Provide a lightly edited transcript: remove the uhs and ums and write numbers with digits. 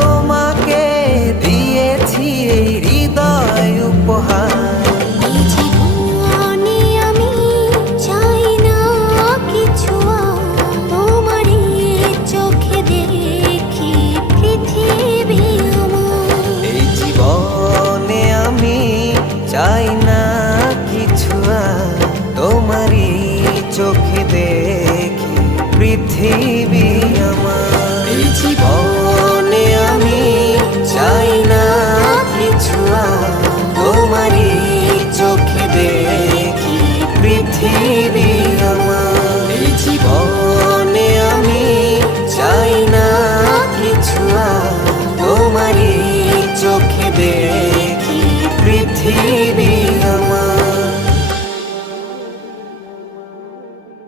তোমাকে দিয়েছি এই হৃদয় উপহার। এই জীবনে আমি চাই না কিছু আর, তোমারই চোখে দেখি পৃথিবী আমার। এই জীবনে আমি চাই না কিছু আর, তোমারই চোখে দেখি পৃথিবী আমার। এই জীবন